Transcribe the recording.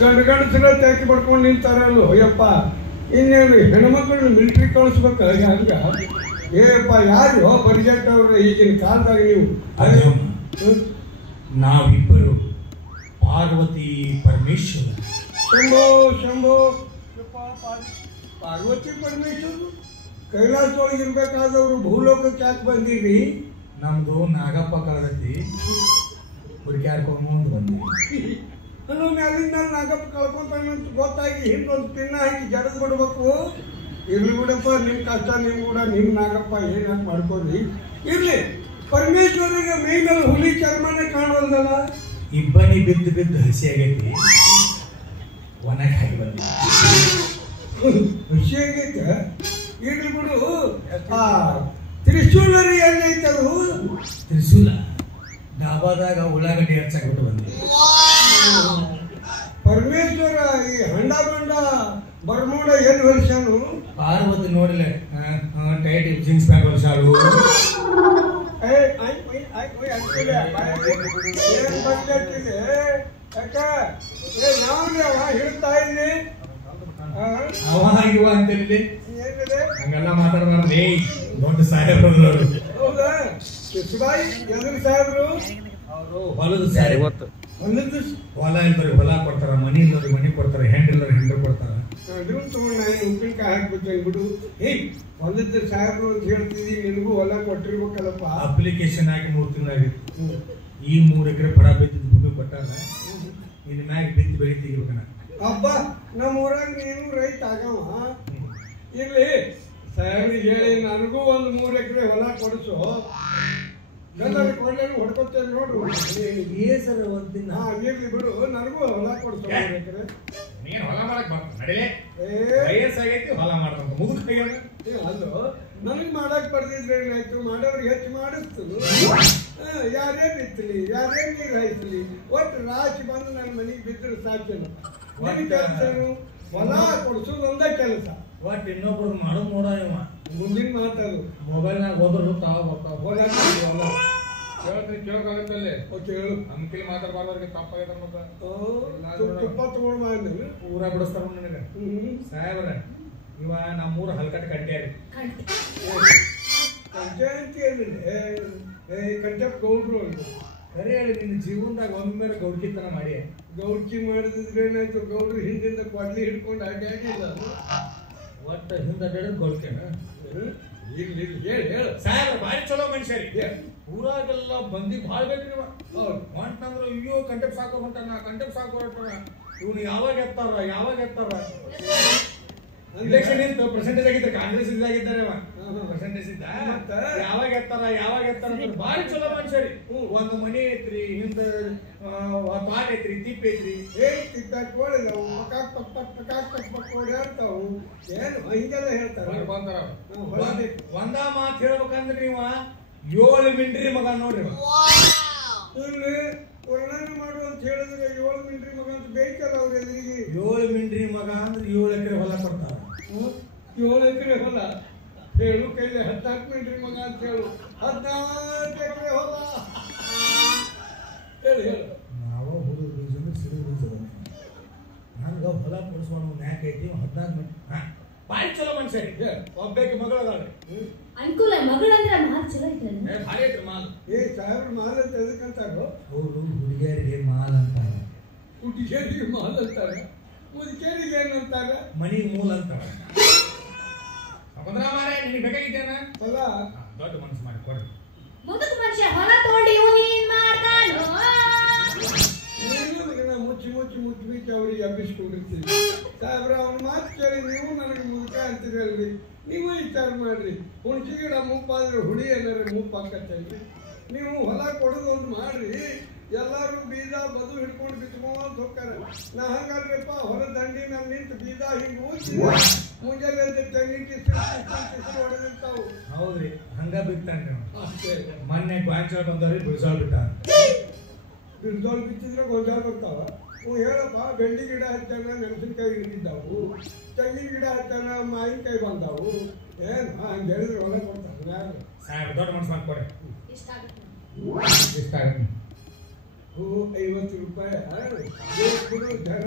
ಗಂಡು ಗಂಡಸರ ತ್ಯಾಕಿ ಪಡ್ಕೊಂಡು ನಿಂತಾರಲ್ಲ ಅಯ್ಯಪ್ಪ. ಇನ್ನೇನು ಹೆಣ್ಮಕ್ಳನ್ನ ಮಿಲಿಟ್ರಿ ಕಳಿಸ್ಬೇಕು ಹಂಗ. ಏಪ್ಪ ಯಾರು ಪರಿಜೆಟ್ ಅವ್ರ ಈಗಿನ ಕಾಲದಾಗ ನೀವು ನಾವಿಬ್ಬರು ಪಾರ್ವತಿ ಪರಮೇಶ್ವರ. ಶಂಭೋ ಶಂಭೋ. ಪಾರ್ವತಿ ಪರಮೇಶ್ವರ ಕೈಲಾಸದೊಳಗಿರ್ಬೇಕಾದವ್ರು ಭೂಲೋಕಕ್ಕೆ ಯಾಕೆ ಬಂದಿರಿ? ನಮ್ದು ನಾಗಪ್ಪ ಕಳಗತಿ ಹುಡುಕ್ಯಾಡ್ಕೊಂಡು ಬಂದ್ವಿ. ಅಲ್ಲೂ ಮ್ಯಾಲಿಂದ ನಾಗಪ್ಪ ಕಳ್ಕೊಂತಾನಂತ ಗೊತ್ತಾಗಿ ಹಿಂದೊಂದು ಪಿನ್ನ ಹಾಕಿ ಜಡದ್ ಬಿಡ್ಬೇಕು. ಇರ್ಲಿ ಬಿಡಪ್ಪ, ನಿಮ್ಮ ಕಷ್ಟ ನಿಮ್ ಕೂಡ ನಿಮ್ಮ ನಾಗಪ್ಪ ಏನಾಗ ಮಾಡ್ಕೊಡ್ರಿ. ಇರ್ಲಿ, ಪರಮೇಶ್ವರಿಗೆ ಮೈ ಮೇಲೆ ಹುಲಿ ಚರ್ಮನೆ ಕಾಣೋದಲ್ಲ. ಇಬ್ಬನಿ ಬಿದ್ದು ಬಿದ್ದು ಹಸಿ ಆಗೈತಿ, ಒಣಗಿ ಹಾಕಿ ಬಂದ್ವಿ. ಖುಷಿ ಆಗೈತೆ. ಇರ್ಲಿ ಬಿಡು. ತ್ರಿಶೂಲರಿ ಎಲ್ಲೈತೆ ಅದು? ತ್ರಿಶೂಲ ಡಾಬಾದಾಗ ಉಳ್ಳಾಗಡ್ಡಿ ಹಚ್ಚಾಕ್ಬಿಟ್ಟು ಬಂದ್ವಿ. ಪರಮೇಶ್ವರ ಈ ಹಂಡ ಬಂಡ ಬರ್ಮೋಡ ಎಲ್ಲಿ ಹೊಲಿಸಾನು? ಪಾರ್ವತಿ ನೋಡಿಲ್ಲ, ಟೈಟ್ ಜೀನ್ಸ್ ಪ್ಯಾಂಟ್ ಹೊಲಿಸಾಳು. ಹೇಳ್ತಾ ಇದ್ದೀನಿ ಅವ ಅಂತೇಳಿ ಹಂಗೆಲ್ಲ ಮಾತಾಡಬಾರ್ದು. ದೊಡ್ಡ ಸಾಹೇಬ್ರವರು. ಹೌದಾ? ಶಿವಾಯಿ ಎದುರು ಸಾಹೇಬ್ರು ಅವರು ಹೊಲದ ಸಾರಿ ಗೊತ್ತು. ಹೊಲ ಇಲ್ದವ್ರಿಗೆ ಹೊಲ ಕೊಡ್ತಾರ, ಮನಿ ಇಲ್ದವ್ರಿಗೆ ಮನಿ ಕೊಡ್ತಾರೆ, ಹೆಂಡ್ರಿ ಇಲ್ದವ್ರಿಗೆ ಹೆಂಡ್ರಿ ಕೊಡ್ತಾರ. ತಗೊಂಡು ನಾನು ಉಪ್ಪಿನಕಾಯಿ ಹಾಕ್ಬಿಟ್ಟೆ ಬಿಡು. ಹೊಲದ ಸಾಹೇಬ್ರು ಅಂತ ಹೇಳ್ತಿದ್ದಿ, ನಿನಗೂ ಹೊಲ ಕೊಟ್ಟಿರ್ಬೇಕಲ್ಲಪ್ಪ. ಅಪ್ಲಿಕೇಶನ್ ಹಾಕಿ 3 ತಿಂಗಳಾಗಿತ್ತು. ಈ 3 ಎಕರೆ ಪಡ ಬಿದ್ದಿದ್ದು ಭೂಮಿ ಕೊಟ್ಟಾರ. ಇನ್ ಮ್ಯಾಗ ಬಿದ್ದು ಬೆಳಿ ತೆಗಿಬೇಕನ. ಹಬ್ಬ, ನಮ್ಮ ಊರಾಗ ನೀನು ರೈತ ಆಗವ. ಇರ್ಲಿ, ಸಾಹೇಬ್ರಿಗೆ ಹೇಳಿ ನನಗೂ ಒಂದು 3 ಎಕರೆ ಹೊಲ ಕೊಡಿಸು. ಕೊಳ್ಳೇನು ಹೊಡ್ಕೊತೇನೆ ನೋಡು. ಸರ್ ಒಂದಿನ ಇರ್ಲಿ ಬಿಡು, ನನಗೂ ಹೊಲ ಕೊಡಿಸು 3 ಎಕರೆ. ನೀನ್ ಹೊಲ ಮಾಡಕ್ ಬರ್ತದೆ, ವಯಸ್ಸಾಗೈತಿ ಹೊಲ ಮಾಡ್ತಂತ ಮುಗಿದ ಅಲ್ಲೋ, ನನಗೆ ಮಾಡಕ್ ಬರ್ದಿದ್ರೆ ಏನಾಯ್ತು, ಮಾಡೋರಿಗೆ ಹೆಚ್ಚು ಮಾಡಿಸ್ತದೆ. ಯಾರೇ ಬಿತ್ತಲಿ, ಯಾರೇ ನೀರು ಹಾಯಿಸ್ಲಿ, ಒಟ್ಟು ರಾಶಿ ಬಂದು ನನ್ನ ಮನೆಗೆ ಬಿದ್ದರೆ ಸಾಕಿಲ್ಲ. ಕೆಲಸ ಏನು? ಹೊಲ ಕೊಡಿಸೋದು ಒಂದೇ ಕೆಲಸ. ಒಟ್ಟು ಇನ್ನೊಬ್ರು ಮಾಡೋದು ನೋಡ. ಇವ ಮುಂದಿನ ಮಾತಾಡು. ಮೊಬೈಲ್ನಾಗ ಹೋದ್ರು ತಾವ ಹೊಲ ಕೇಳೋಕಾಗತ್ತಲ್ಲೇ ಹೇಳು. ಅಂಕಿಲ್ ಮಾತಾಡಬಾರ್ದವ್ರಿಗೆ ತಪ್ಪಾಗೈತೆ. ತುಪ್ಪ ತಗೊಂಡು ಮಾಡಿದ್ದೇನೆ. ಊರ ಬಿಡಿಸ್ತಾರ ನನಗೆ ಸಾಹೇಬ್ರ. ಇವ ನಮ್ಮೂರ ಹಲ್ಕಟ್ಟು ಕಟ್ಟ್ಯಾರಿ. ಕಂಟೆಪ್ ಗೌಡ್ರು ಅಂತ ಕರೆ ಹೇಳಿ, ನಿನ್ನ ಜೀವನದಾಗ ಒಮ್ಮೆ ಗೌಡ್ಕಿತನ ಮಾಡಿ. ಗೌಡ್ಕಿ ಮಾಡಿದ್ರೆ ಏನಾಯ್ತು? ಗೌಡ್ರು ಹಿಂದಿಂದ ಕೊಡ್ಲಿ ಹಿಡ್ಕೊಂಡು ಅಡ್ಡಾಡಿಲ್ಲ. ಒಟ್ಟು ಹಿಂದೆ ಅಡ್ಡಾಡಿದ್ ಗೌಡ್ಕೇನ? ಇರ್ಲಿ ಹೇಳಿ ಹೇಳು. ಸಾಹೇಬ್ರ ಭಾರಿ ಚಲೋ ಮನುಷ್ಯರಿ. ಊರಾಗೆಲ್ಲ ಬಂದಿ ಭಾಳ ಬೇಕ್ರಿ. ಹೊಂಟಂದ್ರೆ ಅಯ್ಯೋ ಕಂಟೆಪ್ ಸಾಕೋ ಹೊಂಟಾನ, ಕಂಟೆಪ್ ಸಾಕೋ ಹೊಂಟಾನ. ಇವನು ಯಾವಾಗ ಎತ್ತಾರ ಇಲೆಕ್ಷನ್ ನಿಂತು ಪರ್ಸೆಂಟೇಜ್ ಆಗಿದ್ದ, ಕಾಂಗ್ರೆಸ್ ಇದಾಗಿದ್ದಾರೆ. ಪರ್ಸೆಂಟೇಜ್ ಇದ್ದ ಯಾವಾಗ ಎತ್ತಾರ ಭಾರಿ ಚಲೋ ಮನುಷ್ಯರಿ. ಒಂದು ಮನಿ ಐತ್ರಿ, ಹಿಂದ ಪಾಟ್ ಐತ್ರಿ, ತಿಪ್ಪ ಐತ್ರಿ. ತಿಪ್ಪಾಕ್ ಓಡಿದವು, ಪಕಾಕ್ ಓಡಾಡ್ತಾವು. ಏನು ಹಿಂಗೆಲ್ಲ ಹೇಳ್ತಾರ? ಒಂದ ಮಾತು ಹೇಳ್ಬೇಕಂದ್ರೆ ನೀವ 7 ಮಿಂಡ್ರಿ ಮಗ ನೋಡ್ರಿ. ಇಲ್ಲಿ ವರ್ಣನೆ ಮಾಡು ಅಂತ ಹೇಳಿದ್ರೆ 7 ಮಿಂಡ್ರಿ ಮಗ ಅಂತ ಬೇಕಲ್ಲ ಅವ್ರ ಎದುರಿಗೆ. 7 ಮಿಂಡ್ರಿ ಮಗ ಅಂದ್ರೆ 7 ಎಕರೆ ಹೊಲ ಕೊಡ್ತಾರ. 7 ಎಕರೆ ಹೊಲ ಹೇಳು. ಕೈಲಿ 14 ಮಿಂಡ್ರಿ ಮಗ ಅಂತ ಹೇಳು. 14 ಎಕರೆ ಹೊಲ ಹೇಳು ಹೇಳು. ನಾವ ಹುಡುಗ ಬೀಜ ಸಿಡಿ ಬೀಜ ನನ್ಗ ಹೊಲ ಕೊಡಿಸೋಣ ನ್ಯಾಕ್ ಐತಿ. 14 ಮಿನಿಟ್ ಭಾರಿ ಚಲೋ ಮನುಷ್ಯರಿ. ಒಬ್ಬಾಕಿ ಮಗಳದಾಳೆ. ಅನುಕೂಲ ಮಗಳಂದ್ರೆ ಮಾಲ್ ಚಲೋ ಐತೆ. ಭಾರಿ ಐತ್ರಿ ಮಾಲ್. ಸಾಹೇಬ್ರ ಮಾಲ್ ಅಂತ ಎದಕ್ಕಂತಾರೋ? ಅವರು ಹುಡುಗಿಯರಿಗೆ ಮಾಲ್ ಅಂತಾರೆ. ಹುಡುಗಿಯರಿಗೆ ಮಾಲ್ ಅಂತಾರೆ. ಮುದುಕೇರಿಗೆ ಏನಂತಾರ? ಮನಿ ಮೂಲ ಅಂತಾರ. ನಿನಗೆ ಬೇಕಾಗಿದ್ದೇನ ಹೊಲ? ದೊಡ್ಡ ಮನಸ್ಸು ಮಾಡಿ ಕೊಡ್ರಿ. ಮುದುಕ ಮನುಷ್ಯ ಹೊಲ ತಗೊಂಡು ಇವನು ಏನ್ ಮಾಡ್ತಾನೋ? ಮುಚ್ಚಿ ಬಿಚ್ಚಿ ಅವ್ರಿಗೆ ಹಬ್ಬಿಸ್ಕೊಂಡಿರ್ತೀವಿ. ಸಾಹೇಬ್ರ ಅವ್ನ ಮಾತು ಕೇಳಿ ನೀವು ನನಗೆ ಮುದುಕ ಅಂತೀರಲ್ರಿ. ನೀವು ವಿಚಾರ ಮಾಡ್ರಿ. ಹುಣಸಿ ಗಿಡ ಮುಪ್ಪಾದ್ರೆ ಹುಳಿ ಏನಾರ ಮುಪ್ಪು ಹಾಕತ್ತಲ್ರಿ. ನೀವು ಹೊಲ ಕೊಡೋದು ಒಂದು ಮಾಡ್ರಿ. ಎಲ್ಲರೂ ಬೀಜ ಬದು ಹಿಡ್ಕೊಂಡು ಬಿಚ್ಕೊಂಡ್ ಹೋಗ್ತಾರ. ನಾ ಹಂಗಲ್ರಿಪ್ಪ, ಹೊಲ ದಂಡಿ ನಾನು ನಿಂತು ಬೀಜ ಹಿಂಗೆ ಊಸಿ ಮುಂಜಾನೆ ತೆಂಗಿನ ಕಿಸ್ರು ಹೊಡೆದಿರ್ತಾವು. ಹೌದ್ರಿ, ಹಂಗ ಬಿತ್ತಾನ್ರಿ. ಮೊನ್ನೆ ಗಾಂಚಳ ಬಂದವ್ರಿ ಬಿಳ್ಸಾಳ್ ಬಿಟ್ಟ. ಬಿಳ್ಸಾಳ್ ಬಿತ್ತಿದ್ರೆ ಗೊಂಜಾಳ ಬರ್ತಾವ. ಹೇಳಪ್ಪ, ಬೆಂಡಿ ಗಿಡ ಹಚ್ಚಾನ, ಮೆಣಸಿನ್ಕಾಯಿ ಹಿಡಿದಿದ್ದಾವು. ತೆಂಗಿನ ಗಿಡ ಹಚ್ಚಾನ, ಮಾವಿನಕಾಯಿ ಬಂದಾವು. ಏನು ಹಂಗೆ ಹೇಳಿದ್ರೆ ಹೊಲ ಕೊಡ್ತಾರೆ ಯಾರು? ಸಾಹೇಬ್ ದೊಡ್ಡ ಮನಸ್ಸು ಮಾಡ್ಕೊಡ್ರಿ. ಇಷ್ಟ ಆಗುತ್ತೆ. ಇಷ್ಟ ಆಗುತ್ತೆ. 50 ರೂಪಾಯಿ ಜರ